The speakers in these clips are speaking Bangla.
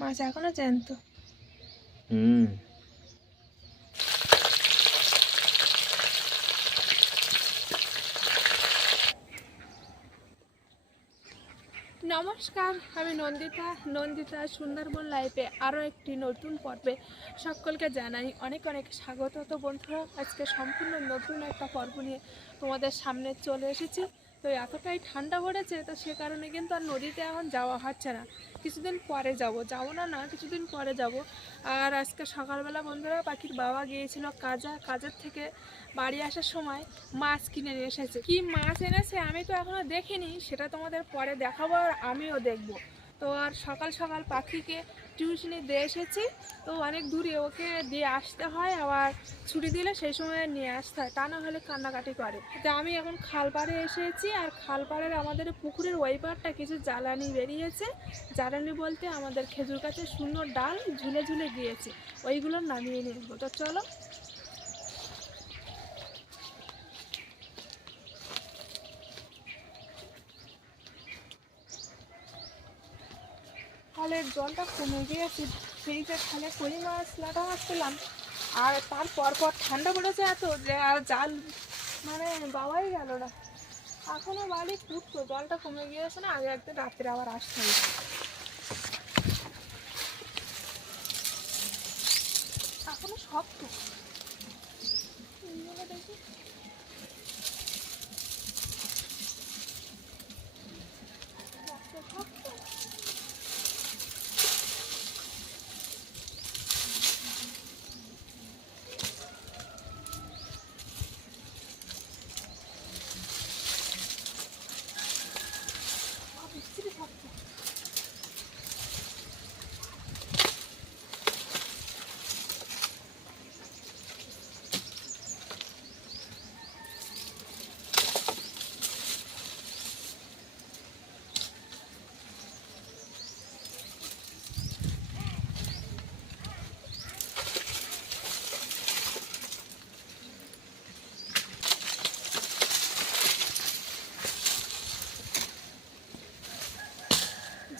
মাছ এখনো জ্যান্ত। নমস্কার, আমি নন্দিতা সুন্দরবন লাইফে আরও একটি নতুন পর্বে সকলকে জানাই অনেক অনেক স্বাগত। তো বন্ধুরা, আজকে সম্পূর্ণ নতুন একটা পর্ব নিয়ে তোমাদের সামনে চলে এসেছি। তো এতটাই ঠান্ডা পড়েছে, তো সে কারণে কিন্তু আর নদীতে এখন যাওয়া হচ্ছে না। কিছুদিন পরে যাবো না কিছুদিন পরে যাব। আর আজকে সকালবেলা বন্ধুরা পাখির বাবা গিয়েছিল কাজের থেকে বাড়ি আসার সময় মাছ কিনে নিয়ে এসেছে। কি মাছ এনেছে আমি তো এখনো দেখিনি, সেটা তোমাদের পরে দেখাবো আর আমিও দেখব। তো আর সকাল সকাল পাখিকে টিউশনি দিয়ে এসেছি, তো অনেক দূরে ওকে দিয়ে আসতে হয়, আবার ছুটি দিলে সেই সময় নিয়ে আসতে হয়, তা না হলে কান্নাকাটি করে। তো আমি এখন খালপাড়ে এসেছি, আর খালপাড়ের আমাদের পুকুরের ওই পাড়টা কিছু জ্বালানি বেরিয়েছে। জ্বালানি বলতে আমাদের খেজুর গাছের সুন্দর ডাল ঝুলে ঝুলে গিয়েছে, ওইগুলো নামিয়ে নিয়ে নেবো। তো চলো। খালের জলটা কমে গিয়েছে, সেই যে খালে কই মাছ লাটা মাছ পেলাম, আর তার পর ঠান্ডা পড়েছে এত যে আর জাল মানে বাবাই গেল না। এখনো বাড়ি ফুটতো, জলটা কমে গিয়েছে না, আগে একদিন রাত্রে আবার আসতে হবে। এখনো শক্ত দেখি।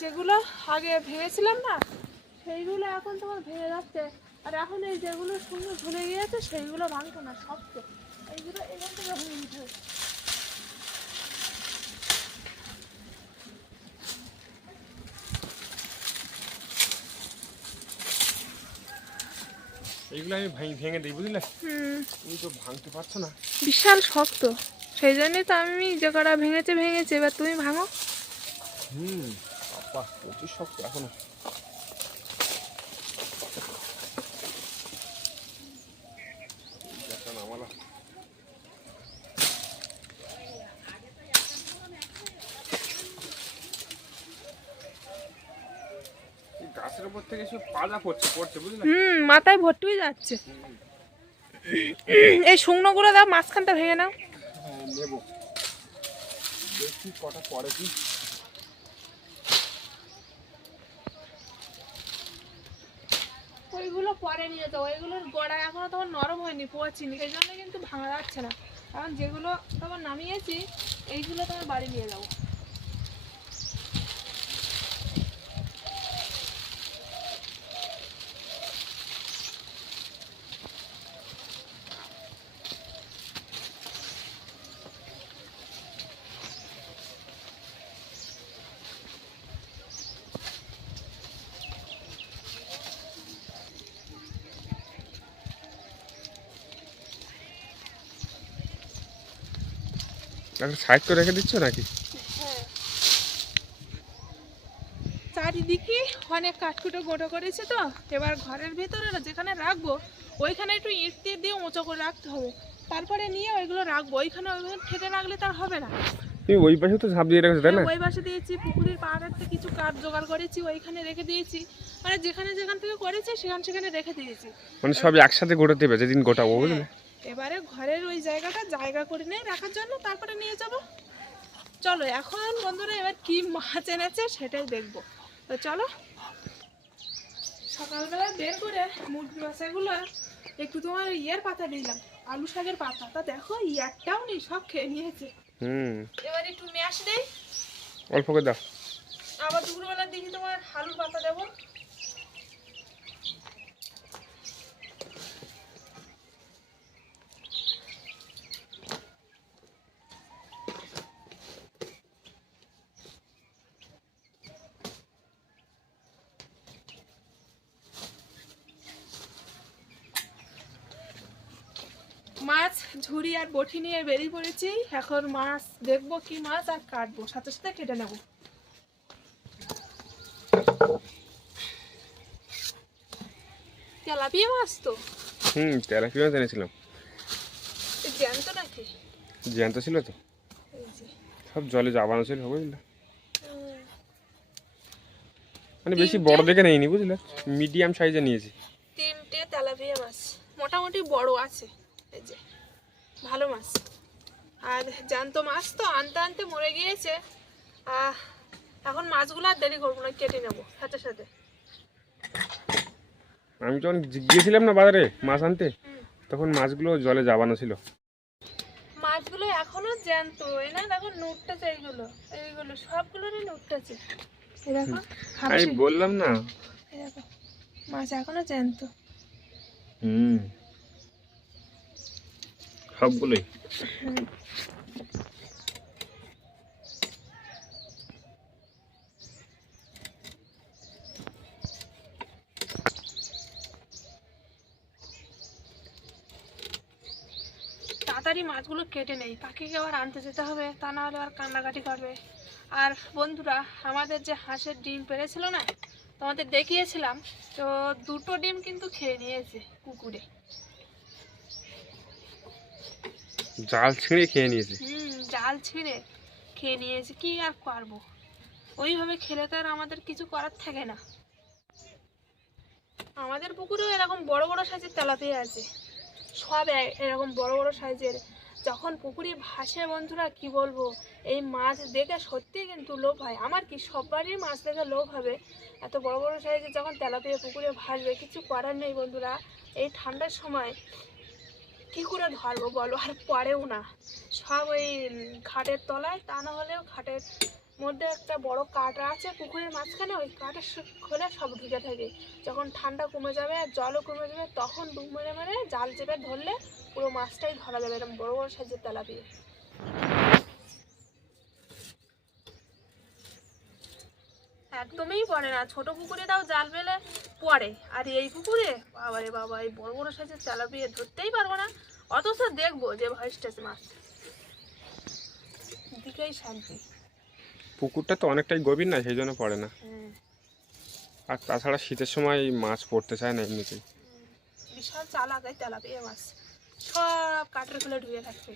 যেগুলো আগে ভেঙেছিলাম না, সেইগুলো এখন তোমার ভেঙে যাচ্ছে, আর এখন এই যেগুলো সুন্দর ঝুলে গিয়েছে সেইগুলো ভাঙতো না, শক্ত। এইগুলো এখান থেকে ভেঙে নিতে হবে। এইগুলো আমি ভেঙে দিই, বুঝলে? তুমি তো ভাঙতে পারছো না, বিশাল শক্ত, সেই জন্যই তো আমি যে কটা ভেঙেছে, এবার তুমি ভাঙো। বাবা প্রচুর শক্ত এখনো। গাছের উপর থেকে সব পাজা পড়ছে বুঝলে? মাথায় ভর্তি হয়ে যাচ্ছে। এই শুকনো গুলো দাও, মাঝখানটা ভেঙে নাও। নেবো, দেখি কটা পড়ে কি। ওইগুলো পরে নিয়ে যাও, ওইগুলোর গোড়া এখনো তোমার নরম হয়নি, পচিনি, সেই জন্য কিন্তু ভাঙা যাচ্ছে না। কারণ যেগুলো তোমার নামিয়েছি এইগুলো তোমার বাড়ি নিয়ে যাবো। সাইড করে রেখে দিচ্ছ নাকি? হ্যাঁ, চারিদিকে অনেক কাঠকুটো গোটো করেছে, তো এবার ঘরের ভিতরে যেখানে রাখবো ওইখানে একটু ইট দিয়ে উঁচু করে রাখতে হবে, তারপরে নিয়ে ওইগুলো রাখবো। ওইখানে ঠেটে রাখলে তার হবে না। তুমি ওই পাশে তো ঝাঁপ দিয়ে রেখেছো, তাই না? ওই পাশে দিয়েছি, পুকুরের পাড়াতে কিছু কাঠ জোগাড় করেছি, ওইখানে রেখে দিয়েছি, মানে যেখানে থেকে করেছি সেখানে রেখে দিয়েছি। মানে সব একসাথে গোটাতে হবে যেদিন গোটাবো, বুঝলে? এবারে ঘরের ওই জায়গা করে নিয়ে রাখার জন্য তারপরে নিয়ে যাব। চলো এখন বন্ধুরা, এবার কি মাছ এনেছে সেটাই দেখবো। তো চলো, সকালবেলা বের করে মুরগি বাচ্চাগুলো একটু তোমার ইয়ের পাতা দিলাম, আলু শাকের পাতা, তা দেখো ইয়ারটাও নেই, সব খেয়ে নিয়েছে। এবার একটু ম্যাশ দেই, অল্প করে দাও। আবার দুপুরবেলা দেখি তোমার আলুর পাতা দেবো। মাছ ঝুড়ি আর বটি নিয়ে বেরিয়ে পড়েছি। এখন মাছ দেখবো কি মাছ আর কাটবো, সাথে সাথে কেটে নেবো। তেলাপিয়া মাছ তো? তেলাপিয়া মাছ এনেছিলাম। জ্যান্ত নাকি? জ্যান্ত ছিল তো, এই যে সব জলে জাবানো ছিল বুঝলে। হুম, মানে বেশি বড় দেখে নেইনি বুঝলে, মিডিয়াম সাইজে নিয়েছি। 3টে তেলাপিয়া মাছ, মোটামুটি বড় আছে। এই যে ভালো মাছ। আর জ্যান্ত মাছ তো আনতে আনতে মরে গিয়েছে। এখন মাছগুলো আর দেরি করবো না, কেটে নেবো সাথে সাথে। আমি যখন গিয়েছিলাম না বাজারে মাছ আনতে, তখন মাছগুলো জলে জাবানো ছিল। মাছগুলো এখনো জ্যান্ত, এই না দেখো নুটটাছে, এইগুলো এইগুলো সবগুলোরই নুটটাছে। এই দেখো আমি বললাম না, এই দেখো মাছ এখনো জ্যান্ত। সবগুলোই। তাড়াতাড়ি মাছগুলো কেটে নেই, পাখিকে আবার আনতে যেতে হবে, তা না হলে আর কান্নাকাটি করবে। আর বন্ধুরা, আমাদের যে হাঁসের ডিম পেড়েছিল না, তোমাদের দেখিয়েছিলাম, তো 2টো ডিম কিন্তু খেয়ে নিয়েছে কুকুরে। জাল ছিঁড়ে খেয়ে নিয়েছে। জাল ছিঁড়ে খেয়ে নিয়েছে, কি আর করবো, ওইভাবে খেলে তো আর আমাদের কিছু করার থাকে না। আমাদের পুকুরেও এরকম বড় বড় সাইজের তেলাপিয়া আছে, সব এরকম বড় বড় সাইজের। যখন পুকুরে ভাসে বন্ধুরা, কি বলবো, এই মাছ দেখে সত্যিই কিন্তু লোভ হয়। আমার কি, সবারই মাছ দেখে লোভ হবে। এত বড় বড় সাইজের যখন তেলাপিয়া পুকুরে ভাসবে, কিছু করার নেই বন্ধুরা। এই ঠান্ডার সময় কি করে ধরবো বলো, আর পড়েও না। সব ওই ঘাটের তলায়, তা না হলেও ঘাটের মধ্যে একটা বড় কাঁটা আছে পুকুরের মাঝখানে, ওই কাঁটা খোলে সব ঢুকে থাকে। যখন ঠান্ডা কমে যাবে আর জলও কমে যাবে, তখন ডুব মেরে মেরে জাল চেপে ধরলে পুরো মাছটাই ধরা যাবে। এরকম বড় বড় সাইজের তেলাপিয়া। একদমই পড়ে না, ছোট পুকুরে তাও জাল ফেলে পড়ে, আর এই পুকুরে বাবারে বাবা, এই বড় বড় সাইজের তেলাপিয়া ধরতেই পারবো না। অথচ দেখবো যে ভাইসটাছে মাছ, দিকেই শান্তি। পুকুরটা তো অনেকটাই গভীর না, সেই জন্য পড়ে না। আর তাছাড়া শীতের সময় মাছ পড়তে চায় না এমনিতেই। বিশাল চালাক এই তেলাপিয়া মাছ, সব কাঠের খুলে ঢুকে থাকবে।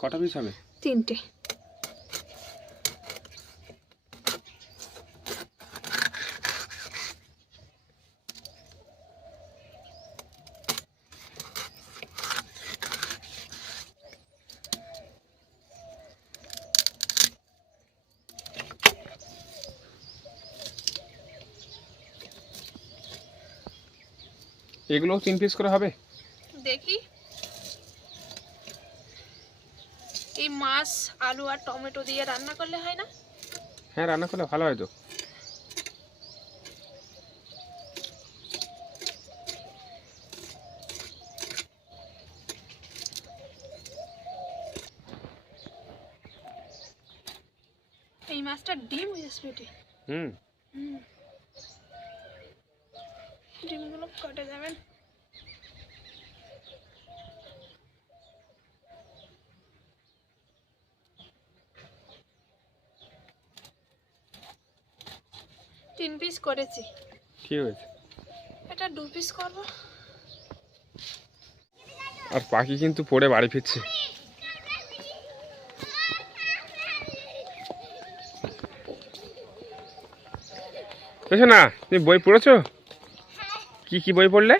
কটা পিস হবে? 3টে। এগুলো 3 পিস করে হবে দেখি, এই মাছ আলু আর টমেটো দিয়ে রান্না করলে হয় না? হ্যাঁ, রান্না করলে ভালো হয় তো। এই মাছটা ডিম হয়েছে পেটে। ডিমগুলো কেটে যাবেন। তিন পিস করেছি। ঠিক আছে, এটা 2 পিস করব। আর পাখি কিন্তু পড়ে বাড়ি ফিরছে। বুঝছো না, তুমি বই পড়েছো? কি কি বই পড়লে?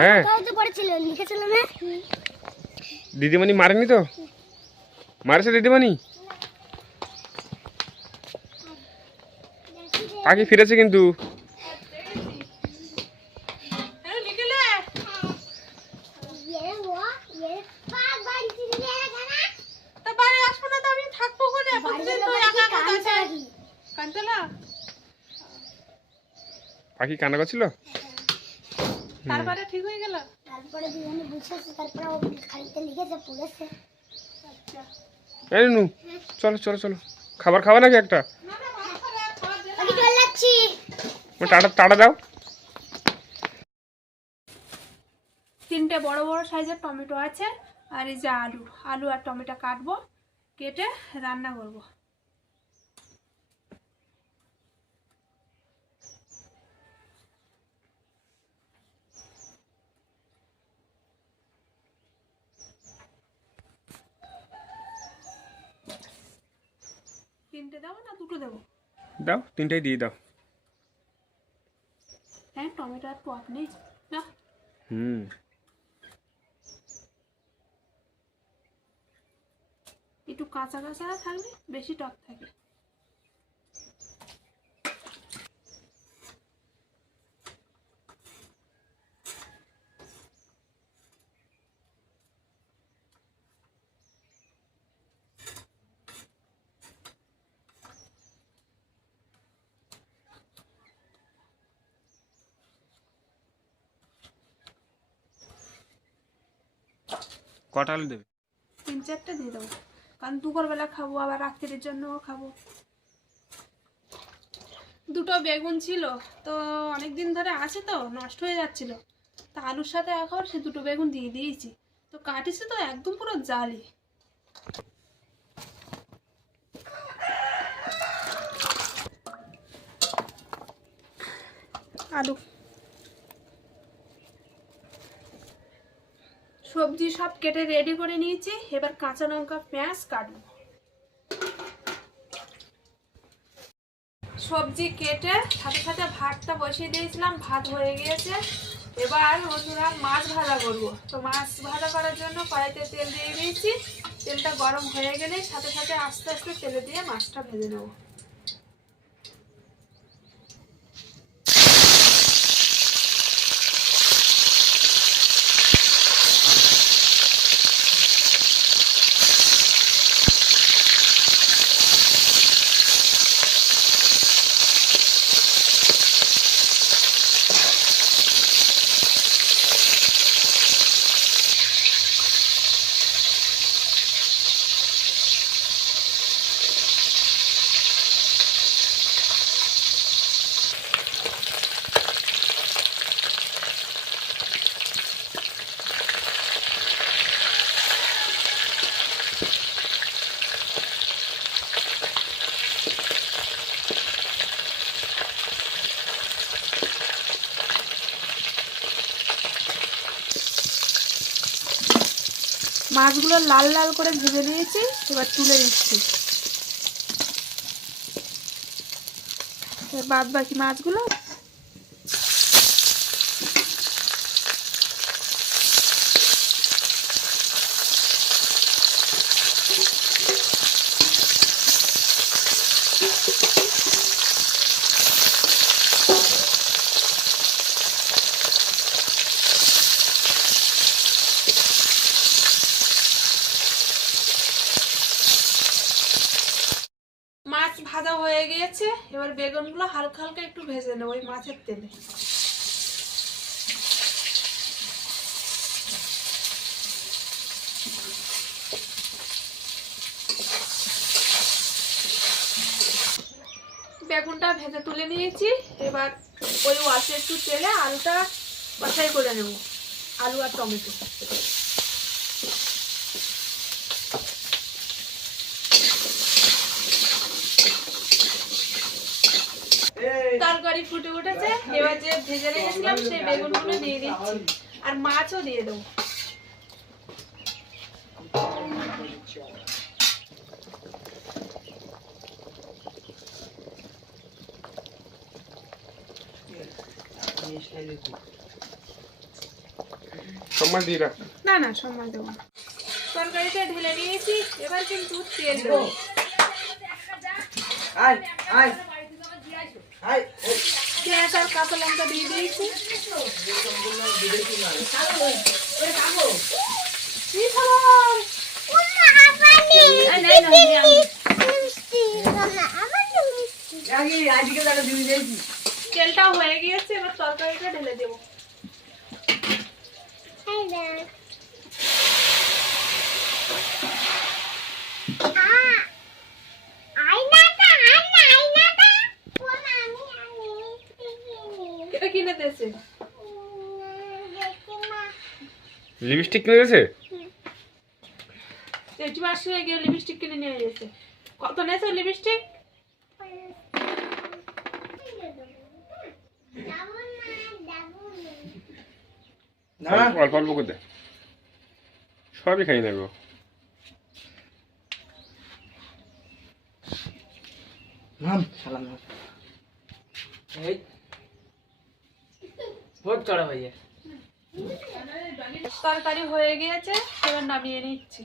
হ্যাঁ, দিদিমণি মারেনি তো? মারেছে দিদিমণি? পাখি ফিরেছে কিন্তু। পাখি কান্না করছিল? তারপরে ঠিক হয়ে গেল। এই নু, চলো চলো চলো, খাবার খাওয়া নাকি একটা? টাটা টাটা দাও। 3টে বড় বড় সাইজের টমেটো আছে, আর এই যে আলু আলু আর টমেটো কাটবো, কেটে রান্না করব। তিনটে দেবো না দুটো দেবো? দাও, তিনটাই দিয়ে দাও। হ্যাঁ, টমেটো আর টক নেই না। হুম, একটু কাঁচা কাঁচা থাকলে বেশি টক থাকে। কটা আলু দেবে? 3-4টে দিয়ে দেবো, কারণ দুপুরবেলা খাবো, আবার রাত্রির জন্যও খাবো। দুটো বেগুন ছিল, তো অনেক দিন ধরে আছে তো নষ্ট হয়ে যাচ্ছিল, তা আলুর সাথে এখন সে দুটো বেগুন দিয়ে দিয়েছি। তো কাটিছে তো একদম পুরো জালি। আলু সবজি সব কেটে রেডি করে নিয়েছি, এবার কাঁচা লঙ্কা পেঁয়াজ কাটবো। সবজি কেটে সাথে সাথে ভাতটা বসিয়ে দিয়েছিলাম, ভাত হয়ে গিয়েছে। এবার বন্ধুরা মাছ ভাজা করব। তো মাছ ভাজা করার জন্য কড়াইতে তেল দিয়ে দিয়েছি, তেলটা গরম হয়ে গেলে সাথে সাথে আস্তে আস্তে তেলে দিয়ে মাছটা ভেজে নেব। মাছগুলো লাল লাল করে ভেজে নিয়েছি, এবার তুলে নিচ্ছি। বাদ বাকি মাছগুলো মাছ ভাজা হয়ে গিয়েছে, এবার বেগুনগুলো হালকা হালকা একটু ভেজে নেব ওই মাছের তেলে। বেগুনটা ভেজে তুলে নিয়েছি, এবার ওই অল্প একটু তেলে আলুটা কষাই করে নেব, আলু আর টমেটো। তরকারি ফুটে উঠেছে, এবার যে ভেজে রেখেছিলাম সেই বেগুনগুলো দিয়ে দিচ্ছি, আর মাছও দিয়ে দেবো। সম্মান দিয়ে রাখ। না না সম্মান দেবো না। তরকারিতে ঢেলে দিয়েছি, এবার কিন্তু তেল দেবো। পেঁয়াজ আর কাঁচা লঙ্কা দিয়ে দিয়েছি। কি খবর? তেলটা হয়ে গিয়েছে, এবার তরকারিটা ঢেলে দেবো। কে কিনে দিয়েছে? লিপস্টিক কিনে দিয়েছে? জেঠিমার সঙ্গে গিয়ে লিপস্টিক কিনে নিয়ে গেছে। কত নিয়েছে লিপস্টিক? অল্প অল্প করে দে, সবই খাই নেবো। তরকারি হয়ে গিয়েছে, এবার নামিয়ে নিচ্ছি।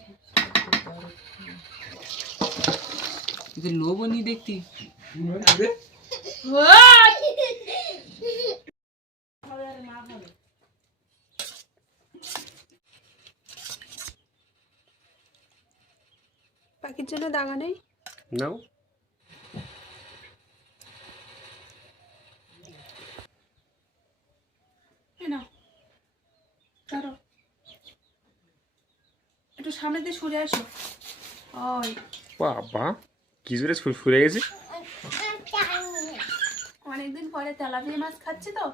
লোভনী দেখতি। পাখির জন্য দাগা নেই। নাও। নাও ধরো, একটু সামনে দিয়ে সরে আসো। ওই বাবা কি জোরে ফুলে গেছে। অনেকদিন পরে তেলাপিয়া মাছ খাচ্ছি তো,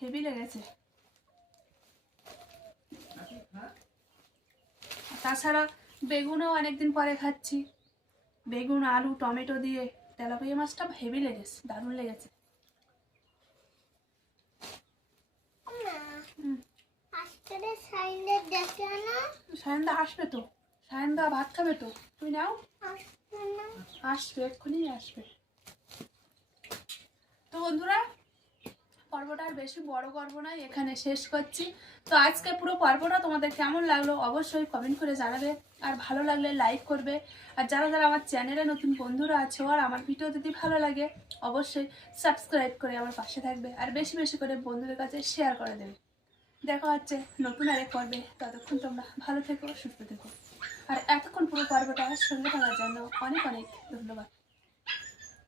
হেভি লেগেছে। তাছাড়া বেগুনও অনেকদিন পরে খাচ্ছি, বেগুন আলু টমেটো দিয়ে তেলাপিয়া মাছটা হেভি লেগেছে, দারুণ লেগেছে। সায়নদা আসবে তো, সায়নদা ভাত খাবে তো, তুই নাও। আসবে, এক্ষুনি আসবে। তো বন্ধুরা, পর্বটা আর বেশি বড় করবো না, এখানে শেষ করছি। তো আজকে পুরো পর্বটা তোমাদের কেমন লাগলো অবশ্যই কমেন্ট করে জানাবে, আর ভালো লাগলে লাইক করবে। আর যারা যারা আমার চ্যানেলে নতুন বন্ধুরা আছে, আর আমার ভিডিও যদি ভালো লাগে অবশ্যই সাবস্ক্রাইব করে আমার পাশে থাকবে, আর বেশি বেশি করে বন্ধুদের কাছে শেয়ার করে দেবে। দেখা হচ্ছে নতুন আরেক পর্বে, ততক্ষণ তোমরা ভালো থেকো, সুস্থ থেকো। আর এতক্ষণ পুরো পর্বটা সঙ্গে থাকার জন্য অনেক অনেক ধন্যবাদ।